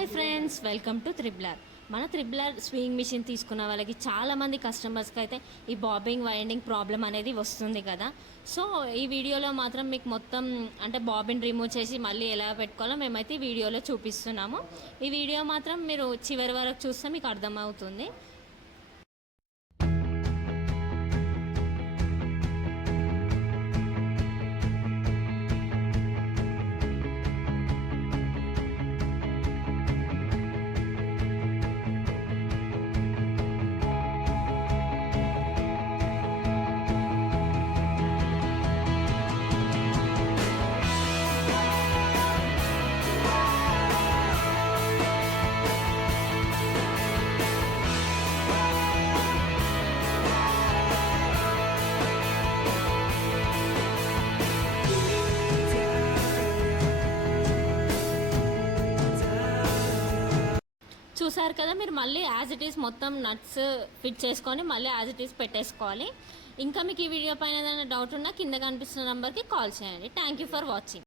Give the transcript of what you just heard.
Hi friends, welcome to త్రిబ్లర్. మన త్రిబ్లర్ స్వింగ్ మిషన్ తీసుకున్న వాళ్ళకి చాలామంది కస్టమర్స్కి అయితే ఈ బాబింగ్ వైండింగ్ ప్రాబ్లం అనేది వస్తుంది కదా. సో ఈ వీడియోలో మాత్రం మీకు మొత్తం అంటే బాబిన్ రిమూవ్ చేసి మళ్ళీ ఎలా పెట్టుకోవాలో మేమైతే ఈ వీడియోలో చూపిస్తున్నాము. ఈ వీడియో మాత్రం మీరు చివరి వరకు చూస్తే మీకు అర్థమవుతుంది. చూసారు కదా, మీరు మళ్ళీ యాజ్ ఇట్ ఈస్ మొత్తం నట్స్ ఫిట్ చేసుకొని మళ్ళీ యాజ్ ఇట్ ఈస్ పెట్టేసుకోవాలి. ఇంకా మీకు ఈ వీడియో పైన ఏదైనా డౌట్ ఉన్నా కింద కనిపిస్తున్న నెంబర్కి కాల్ చేయండి. Thank you for watching.